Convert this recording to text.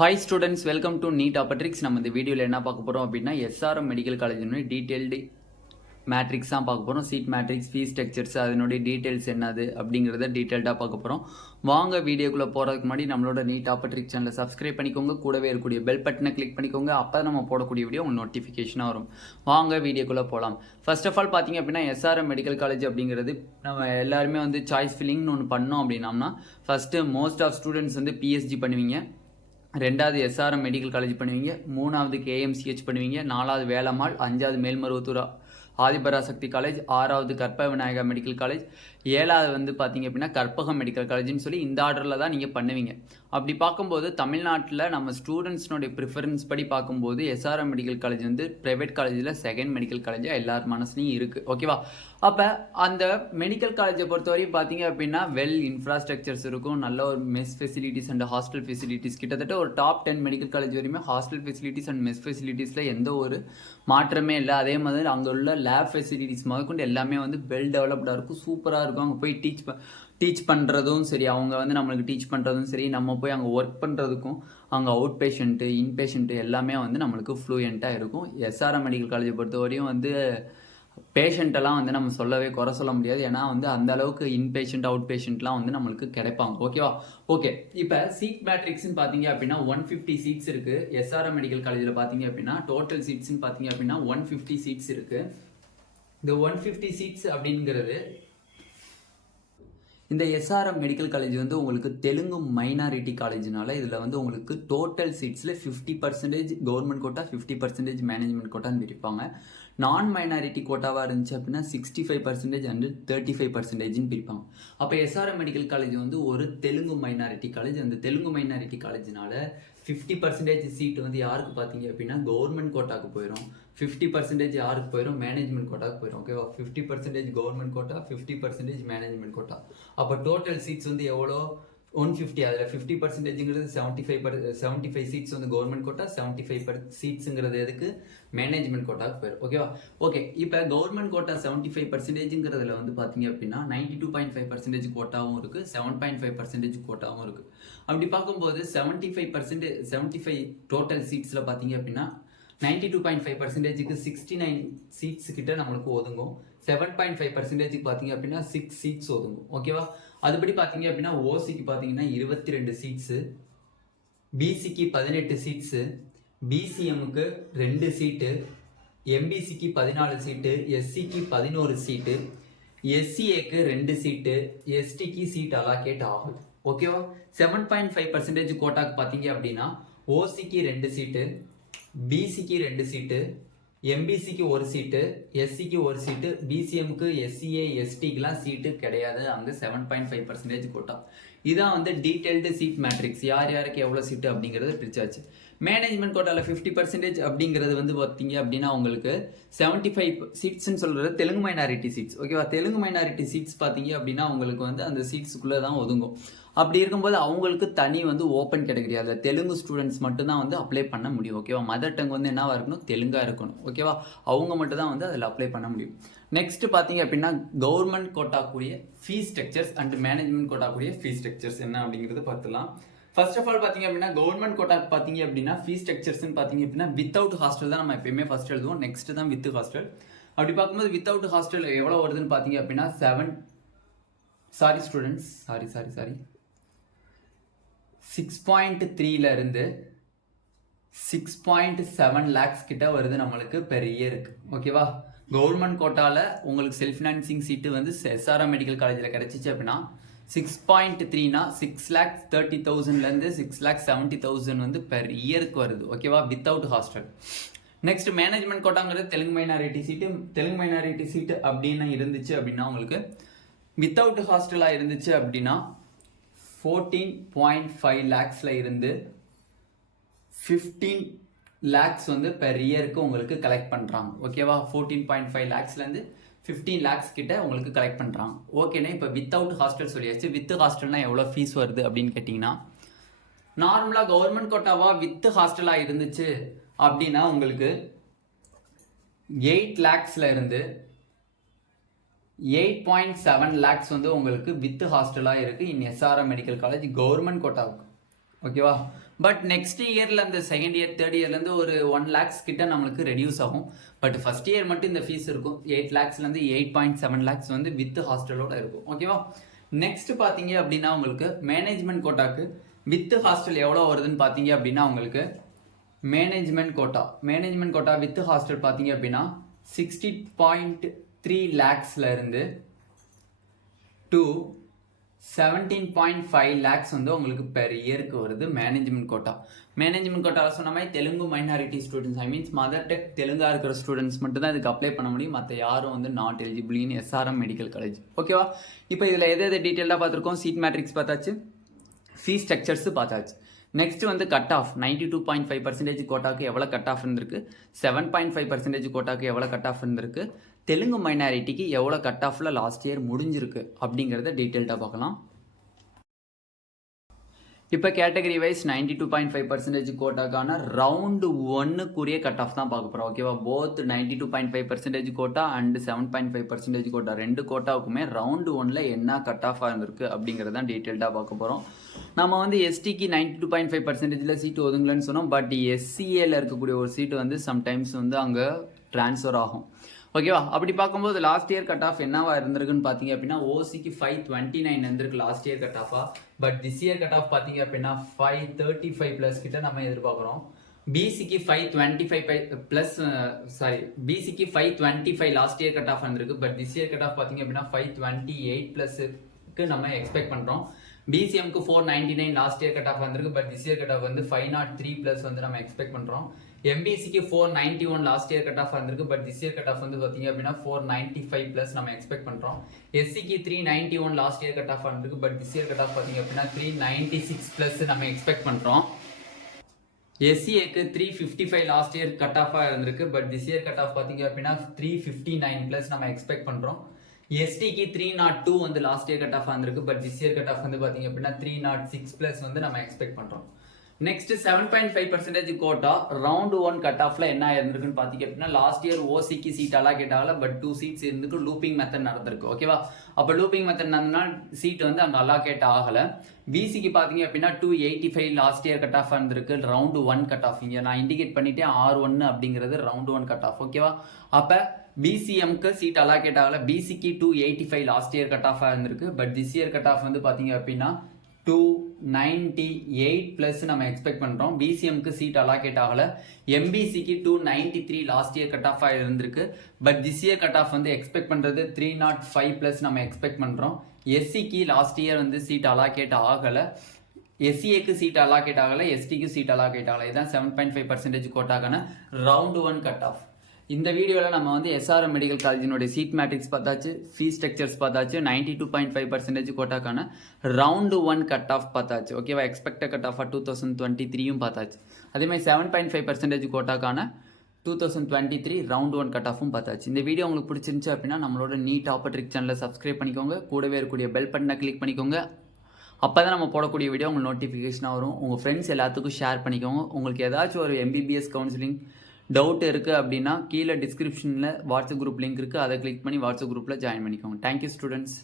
Hi students, welcome to Neet Tricks. நம்ம இந்த வீடியோல என்ன பார்க்க போறோம் அப்படினா SRM மெடிக்கல் காலேஜ்னுடைய டீடைல்டு மேட்ரிக்ஸ் தான் பார்க்க போறோம். சீட் மேட்ரிக்ஸ், ஃபீஸ் ஸ்ட்ரக்சர்ஸ், அதனுடைய டீடைல்ஸ் என்னது அப்படிங்கறத டீடைல்டா பார்க்க போறோம். வாங்க வீடியோக்குள்ள போறதுக்கு முன்னாடி நம்மளோட Neet Tricks சேனலை சப்ஸ்கிரைப் பண்ணிக்கோங்க. கூடவே இருக்கக்கூடிய பெல் பட்டனை கிளிக் பண்ணிக்கோங்க. அப்பதான் நம்ம போடக்கூடிய வீடியோ உங்களுக்கு நோட்டிஃபிகேஷனா வரும். வாங்க வீடியோக்குள்ள போலாம். ஃபர்ஸ்ட் ஆஃப் ஆல் பாத்தீங்க அப்படினா SRM மெடிக்கல் காலேஜ் அப்படிங்கிறது நம்ம எல்லாரும் வந்து சாய்ஸ் ஃபில்லிங்னு ஒன்னு பண்ணோம் அப்படினா ஃபர்ஸ்ட் மோஸ்ட் ஆஃப் ஸ்டூடண்ட்ஸ் வந்து PSG பண்ணுவீங்க. ரெண்டாவது SRM மெடிக்கல் காலேஜ் பண்ணுவீங்க. மூணாவது KMCH பண்ணுவீங்க. நாலாவது வேலம்மாள். அஞ்சாவது மேல்மருவத்தூர் ஆதிபராசக்தி காலேஜ். ஆறாவது கற்பக விநாயகா மெடிக்கல் காலேஜ். ஏழாவது வந்து பார்த்தீங்க அப்படின்னா கற்பகம் மெடிக்கல் காலேஜ்னு சொல்லி இந்த ஆர்டரில் தான் நீங்கள் பண்ணுவீங்க. அப்படி பார்க்கும்போது தமிழ்நாட்டில் நம்ம ஸ்டூடெண்ட்ஸ்னுடைய ப்ரிஃபரன்ஸ் படி பார்க்கும்போது SRM மெடிக்கல் காலேஜ் வந்து ப்ரைவேட் காலேஜில் செகண்ட் மெடிக்கல் காலேஜாக எல்லார் மனசுலையும் இருக்குது. ஓகேவா? அப்போ அந்த மெடிக்கல் காலேஜை பொறுத்தவரையும் பார்த்தீங்க அப்படின்னா வெல் இன்ஃப்ராஸ்ட்ரக்சர்ஸ் இருக்கும். நல்ல ஒரு mess facilities and hostel facilities, கிட்டத்தட்ட ஒரு டாப் 10 மெடிக்கல் காலேஜ் வரையுமே ஹாஸ்டல் ஃபெசிலிட்டிஸ் அண்ட் மெஸ் ஃபெசிலிட்டிஸில் எந்த ஒரு மாற்றமே இல்லை. அதே மாதிரி அங்கே உள்ள லேப் ஃபெசிலிட்டிஸ் முதற்கொண்டு எல்லாமே வந்து வெல் டெவலப்டாக இருக்கும், சூப்பராக இருக்கும். அங்கே போய் டீச் பண்ணுறதும் சரி, அவங்க வந்து நம்மளுக்கு டீச் பண்ணுறதும் சரி, நம்ம போய் அங்கே ஒர்க் பண்ணுறதுக்கும் அங்கே அவுட் பேஷண்ட்டு இன்பேஷண்ட்டு எல்லாமே வந்து நம்மளுக்கு ஃப்ளூயண்ட்டாக இருக்கும். SRM மெடிக்கல் காலேஜை பொறுத்தவரையும் வந்து பேஷண்ட்டெல்லாம் வந்து நம்ம குறை சொல்ல முடியாது. ஏன்னா வந்து அந்த அளவுக்கு இன்பேஷண்ட் அவுட் பேஷண்ட்லாம் வந்து நம்மளுக்கு கிடைப்பாங்க. ஓகேவா? ஓகே, இப்போ சீட் மேட்ரிக்ஸ்ன்னு பார்த்தீங்க அப்படின்னா 150 சீட்ஸ் இருக்குது. SRM மெடிக்கல் காலேஜில் பார்த்தீங்க அப்படின்னா டோட்டல் சீட்ஸ்ன்னு பார்த்தீங்க அப்படின்னா 150 சீட்ஸ் இருக்குது. இந்த 150 சீட்ஸ் அப்படிங்கிறது இந்த SRM மெடிக்கல் காலேஜ் வந்து உங்களுக்கு தெலுங்கு மைனாரிட்டி காலேஜ்னால இதில் வந்து உங்களுக்கு டோட்டல் சீட்ஸில் 50% கவர்மெண்ட் கோட்டா, 50% மேனேஜ்மெண்ட் கோட்டான்னு பிரிப்பாங்க. நான் மைனாரிட்டி கோட்டாவாக இருந்துச்சு அப்படின்னா 65% அண்ட் 35%ன்னு பிரிப்பாங்க. அப்போ SRM மெடிக்கல் காலேஜ் வந்து ஒரு தெலுங்கு மைனாரிட்டி காலேஜ். அந்த தெலுங்கு மைனாரிட்டி காலேஜ்னால 50% சீட் வந்து யாருக்கு பார்த்தீங்க அப்படின்னா கவர்மெண்ட் கோட்டாக்கு போயிடும். 50% யாருக்கு போயிடும்? மேனேஜ்மெண்ட் கோட்டாக்கு போயிடும். ஓகேவா? 50% கவர்மெண்ட் கோட்டா, 50% மேனேஜ்மெண்ட் கோட்டா. அப்போ டோட்டல் சீட்ஸ் வந்து எவ்வளோ? 150. அதில் 50%ங்கிறது 75 சீட்ஸ் வந்து கவர்மெண்ட் கோட்டா, 75 சீட்ஸுங்கிறது எதுக்கு? மேனேஜ்மெண்ட் கோட்டாக்கு போயிடும். ஓகேவா? ஓகே, இப்போ கவர்மெண்ட் கோட்டா 75%ங்கிறதுல வந்து பார்த்தீங்க அப்படின்னா 92.5% கோட்டாவும் இருக்குது, 7.5% கோட்டாவும் இருக்குது. அப்படி பார்க்கும்போது 75 டோட்டல் சீட்ஸில் பார்த்தீங்க அப்படின்னா 92.5%க்கு 69 சீட்ஸ் கிட்ட நம்மளுக்கு ஒதுங்கும். 7.5%க்கு பார்த்தீங்க அப்படின்னா 6 சீட்ஸ் ஒதுங்கும். ஓகேவா? அதுபடி பார்த்தீங்க அப்படின்னா ஓசிக்கு பார்த்தீங்கன்னா 22 சீட்ஸு, பிசிக்கு 18 சீட்ஸு, பிசிஎம்முக்கு 2 சீட்டு, எம்பிசிக்கு 14 சீட்டு, எஸ்சிக்கு 11 சீட்டு, எஸ்சிஏக்கு 2 சீட்டு, எஸ்டிக்கு சீட் அலாகேட் ஆகும். ஓகேவா? 7.5% கோட்டாக்கு பார்த்தீங்க அப்படின்னா ஓசிக்கு 2 சீட்டு, பிசிக்கு 2 சீட்டு, எம்பிசிக்கு 1 சீட்டு, எஸ்சிக்கு 1 சீட்டு, பிசிஎம்க்கு எஸ்சிஏ எஸ்டிக்கெலாம் சீட்டு கிடையாது. அங்கே 7.5% கோட்டா. இதான் வந்து டீட்டெயில்டு சீட் மேட்ரிக்ஸ். யார் யாருக்கு எவ்வளோ சீட்டு அப்படிங்கிறது பிரிச்சாச்சு. மேனேஜ்மெண்ட் கோட்டாவில் 50% அப்படிங்கிறது வந்து பார்த்தீங்க அப்படின்னா உங்களுக்கு 75 சீட்ஸ்ன்னு சொல்கிறது தெலுங்கு மைனாரிட்டி சீட்ஸ். ஓகேவா? தெலுங்கு மைனாரிட்டி சீட்ஸ் பார்த்தீங்க அப்படின்னா உங்களுக்கு வந்து அந்த சீட்ஸுக்குள்ளே தான் ஒதுங்கும். அப்படி இருக்கும்போது அவங்களுக்கு தனி வந்து ஓப்பன் கேட்டகரி, அதில் தெலுங்கு ஸ்டூடெண்ட்ஸ் மட்டும்தான் வந்து அப்ளை பண்ண முடியும். ஓகேவா? மதர் டங் வந்து என்னவா இருக்கணும்? தெலுங்காக இருக்கணும். ஓகேவா? அவங்க மட்டும் தான் வந்து அதில் அப்ளை பண்ண முடியும். நெக்ஸ்ட் பார்த்தீங்க அப்படின்னா கவர்மெண்ட் கோட்டாக்குரிய ஃபீஸ் ஸ்ட்ரக்சர்ஸ் அண்ட் மேனேஜ்மெண்ட் கோட்டாக்குரிய ஃபீஸ் ஸ்ட்ரக்சர்ஸ் என்ன அப்படிங்கிறது பார்த்துலாம். ஃபர்ஸ்ட் ஆஃப் ஆல் பார்த்தீங்க அப்படின்னா கவர்மெண்ட் கோட்டாக்கு பார்த்தீங்க அப்படின்னா ஃபீஸ் ஸ்ட்ரக்சர்ஸ்ன்னு பார்த்தீங்க அப்படின்னா வித்தவுட் ஹாஸ்டல் தான் நம்ம எப்பயுமே ஃபர்ஸ்ட் எழுதுவோம். நெக்ஸ்ட் தான் வித் ஹாஸ்டல். அப்படி பார்க்கும்போது வித்தவுட் ஹாஸ்டல் எவ்வளோ வருதுன்னு பார்த்தீங்க அப்படின்னா 6.3ல இருந்து 6.7 lakhs கிட்ட வருது நம்மளுக்கு பெர் இயருக்கு. ஓகேவா? கவர்மெண்ட் கோட்டால உங்களுக்கு செல்ஃப் ஃபினான்சிங் சீட்டு வந்து SRM மெடிக்கல் காலேஜில் கிடைச்சிச்சு அப்படின்னா 6.3னா 6,30,000லேருந்து 6,70,000 வந்து பெர் இயருக்கு வருது. ஓகேவா? Without hostel. நெக்ஸ்ட் மேனேஜ்மெண்ட் கோட்டாங்கிறது தெலுங்கு மைனாரிட்டி சீட்டு அப்படின்னு இருந்துச்சு அப்படின்னா உங்களுக்கு வித்தவுட் ஹாஸ்டலாக இருந்துச்சு அப்படின்னா 14.5 lakhsல இருந்து 15 lakhs வந்து பெர் இயருக்கு உங்களுக்கு கலெக்ட் பண்ணுறாங்க. ஓகேவா? 14.5 lakhsலேருந்து 15 lakhs கிட்ட உங்களுக்கு கலெக்ட் பண்ணுறாங்க. ஓகேண்ணே, இப்போ வித்தவுட் ஹாஸ்டல் சொல்லியாச்சு. வித் ஹாஸ்டல்னா எவ்வளோ ஃபீஸ் வருது அப்படின்னு கேட்டிங்கன்னா நார்மலாக கவர்மெண்ட் கோட்டாவா வித் ஹாஸ்டலாக இருந்துச்சு அப்படின்னா உங்களுக்கு 8 lakhsல இருந்து 8.7 lakhs வந்து உங்களுக்கு வித் ஹாஸ்டலாக இருக்குது இன் SRM மெடிக்கல் காலேஜ் கவர்மெண்ட் கோட்டாவுக்கு. ஓகேவா. பட் நெக்ஸ்ட் இயரில் அந்த செகண்ட் இயர் தேர்ட் இயர்லேருந்து ஒரு 1 lakhs கிட்ட நம்மளுக்கு ரெடியூஸ் ஆகும். பட் ஃபர்ஸ்ட் இயர் மட்டும் இந்த ஃபீஸ் இருக்கும். 8 lakhsலேருந்து 8.7 lakhs வந்து வித் ஹாஸ்டலோட இருக்கும். ஓகேவா. நெக்ஸ்ட் பார்த்தீங்க அப்படின்னா உங்களுக்கு மேனேஜ்மெண்ட் கோட்டாக்கு வித் ஹாஸ்டல் எவ்வளோ வருதுன்னு பார்த்தீங்க அப்படின்னா உங்களுக்கு மேனேஜ்மெண்ட் கோட்டா வித் ஹாஸ்டல் பார்த்தீங்க அப்படின்னா 60.3 lakhsல இருந்து டு 17.5 lakhs வந்து உங்களுக்கு பெர் இயருக்கு வருது மேனேஜ்மெண்ட் கோட்டாவில் சொன்ன மாதிரி Telugu minority students, I means mother tongue தெலுங்கா இருக்கிற ஸ்டூடெண்ட்ஸ் மட்டும் தான் இதுக்கு அப்ளை பண்ண முடியும். மற்ற யாரும் வந்து not eligible in SRM medical college. ஓகேவா. இப்போ இதில் எது டீட்டெயிலாக பார்த்துருக்கோம். சீட் மேட்ரிக்ஸ் பார்த்தாச்சு, ஃபீஸ் ஸ்ட்ரக்சர்ஸ் பார்த்தாச்சு. நெக்ஸ்ட் வந்து கட் ஆஃப் 92.5% கோட்டாக்கு எவ்வளோ கட் ஆஃப் இருந்திருக்கு, 7.5% கோட்டாக்கு எவ்வளோ கட் ஆஃப் இருந்திருக்கு, தெலுங்கு மைனாரிட்டிக்கு எவ்வளோ கட் ஆஃபில் லாஸ்ட் இயர் முடிஞ்சிருக்கு அப்படிங்கிறத டீட்டெயில்டாக பார்க்கலாம். இப்போ கேட்டகரி வைஸ் 92.5% கோட்டாக்கான ரவுண்டு 1க்குரிய கட் ஆஃப் தான் பார்க்க போகிறோம். ஓகேவா. போத் 92.5% கோட்டா அண்ட் 7.5% கோட்டா ரெண்டு கோட்டாவுக்குமே ரவுண்டு 1ல் என்ன கட் ஆஃபாக இருந்திருக்கு அப்படிங்கிறதான் டீட்டெயில்டாக பார்க்க போகிறோம். நம்ம வந்து எஸ்டிக்கு 92.5%ல் சீட்டு ஒதுங்கலன்னு சொன்னோம். பட் எஸ்சிஏல இருக்கக்கூடிய ஒரு சீட்டு வந்து சம்டைம்ஸ் வந்து அங்கே ட்ரான்ஸ்ஃபர் ஆகும். ஓகேவா. அப்படி பார்க்கும்போது லாஸ்ட் இயர் கட் ஆஃப் என்னவா இருந்திருக்குன்னு பார்த்தீங்க அப்படின்னா ஓசிக்கு 529 இருந்திருக்கு லாஸ்ட் இயர் கட் ஆஃபா. But this year cut off பார்த்தீங்க அப்படின்னா 535 ப்ளஸ் கிட்ட நம்ம எதிர்பார்க்குறோம். பிசிக்கு 525 லாஸ்ட் இயர் கட் ஆஃப் இருந்திருக்கு. But this year cut off பார்த்தீங்க அப்படின்னா 528 ப்ளஸ்க்கு நம்ம எக்ஸ்பெக்ட் பண்ணுறோம். பிசிஎம்க்கு 499 லாஸ்ட் இயர் கட் ஆஃப் வந்திருக்கு. But this year cut off வந்து 503 ப்ளஸ் வந்து நம்ம எக்ஸ்பெக்ட் பண்ணுறோம். எம்பிசிக்கு 491 லாஸ்ட் இயர் கட் ஆஃப் வந்திருக்கு. But this year cut off வந்து பார்த்தீங்க அப்படின்னா 495 ப்ளஸ் நம்ம எக்ஸ்பெக்ட் பண்ணுறோம். எஸ்சிக்கு 391 லாஸ்ட் இயர் கட் ஆஃப் வந்திருக்கு. But this year cut off பார்த்தீங்க அப்படின்னா 396 ப்ளஸ் நம்ம எக்ஸ்பெக்ட் பண்ணுறோம். எஸ்சிஏக்கு 355 லாஸ்ட் இயர் கட் ஆஃபாக இருந்திருக்கு. But this year cut off பார்த்தீங்க அப்படின்னா 359 ப்ளஸ் நம்ம எக்ஸ்பெக்ட் பண்ணுறோம். எஸ்டிக்கு 302 வந்து லாஸ்ட் இயர் கட் ஆஃப் வந்திருக்கு. But this year cut off வந்து பார்த்தீங்க அப்படின்னா 306 ப்ளஸ் வந்து நம்ம எக்ஸ்பெக்ட் பண்ணுறோம். நெக்ஸ்ட் 7.5% கோட்டா ரவுண்ட் 1 கட் ஆஃப்ல என்ன இருந்திருக்குன்னு பார்த்தீங்க அப்படின்னா லாஸ்ட் இயர் ஓசிக்கு சீட் அலாகேட் ஆகல. பட் 2 சீட்ஸ் இருந்துக்கு லூப்பிங் மெத்தட் நடந்திருக்கு. ஓகேவா. அப்போ லூப்பிங் மெத்தட் நடந்ததுனால சீட் வந்து அங்கே அலாகேட் ஆகலை. பிசிக்கு பார்த்தீங்க அப்படின்னா 285 லாஸ்ட் இயர் கட் ஆஃப் இருந்திருக்கு ரவுண்டு 1 கட் ஆஃப். இங்கே நான் இண்டிகேட் பண்ணிட்டேன் R1 அப்படிங்கிறது ரவுண்டு 1 கட் ஆஃப். ஓகேவா. அப்போ பிசிஎம்க்கு சீட் அலாகேட் ஆகல. பிசிக்கு 285 லாஸ்ட் இயர் கட் ஆஃபாக இருந்திருக்கு. But this year cut off வந்து பார்த்தீங்க அப்படின்னா 298 ப்ளஸ் நம்ம எக்ஸ்பெக்ட் பண்ணுறோம். பிசிஎம்க்கு சீட் அலாகேட் ஆகலை. எம்பிசிக்கு 293 லாஸ்ட் இயர் கட் ஆஃப் இருந்திருக்கு. But this year cut off வந்து எக்ஸ்பெக்ட் பண்ணுறது 305 ப்ளஸ் நம்ம எக்ஸ்பெக்ட் பண்ணுறோம். எஸ்சிக்கு லாஸ்ட் இயர் வந்து சீட் அலாகேட் ஆகலை. எஸ்சிஏக்கு சீட் அலாகேட் ஆகலை. எஸ்டிக்கு சீட் அலாகேட் ஆகலை. இதுதான் 7.5% கோட்டாக்கான ரவுண்டு 1 கட் ஆஃப். இந்த வீடியோவில் நம்ம வந்து SRM மெடிக்கல் காலேஜினுடைய சீட் மேட்ரிக்ஸ் பார்த்தாச்சு, ஃபீஸ் ஸ்ட்ரக்சர்ஸ் பார்த்தாச்சு, 92.5% கோட்டாக்கான ரவுண்டு 1 கட் ஆஃப் பார்த்தாச்சு. ஓகேவா. எக்ஸ்பெக்டட் கட் ஆஃப் 2023யும் பார்த்தாச்சு. அதேமாதிரி 7.5% கோட்டாக்கான 2023 ரவுண்டு 1 கட் ஆஃபும் பார்த்தாச்சு. இந்த வீடியோ உங்களுக்கு பிடிச்சிருந்துச்சு அப்படின்னா நம்மளோட நீட் ஆப்பர்ட்ரிக் சேனலை சப்ஸ்கிரைப் பண்ணிக்கோங்க. கூடவே இருக்கக்கூடிய பெல் பட்டனை கிளிக் பண்ணிக்கோங்க. அப்போ தான் நம்ம போடக்கூடிய வீடியோ உங்களுக்கு நோட்டிஃபிகேஷனாக வரும். உங்கள் ஃப்ரெண்ட்ஸ் எல்லாத்துக்கும் ஷேர் பண்ணிக்கோங்க. உங்களுக்கு ஏதாச்சும் ஒரு MBBS கவுன்சிலிங் டவுட் இருக்குது அப்படின்னா கீழே டிஸ்கிரிப்ஷனில் வாட்ஸ்அப் குரூப் லிங்க் இருக்குது. அதை கிளிக் பண்ணி வாட்ஸ்அப் குரூப்பில் ஜாயின் பண்ணிக்கோங்க. Thank you students.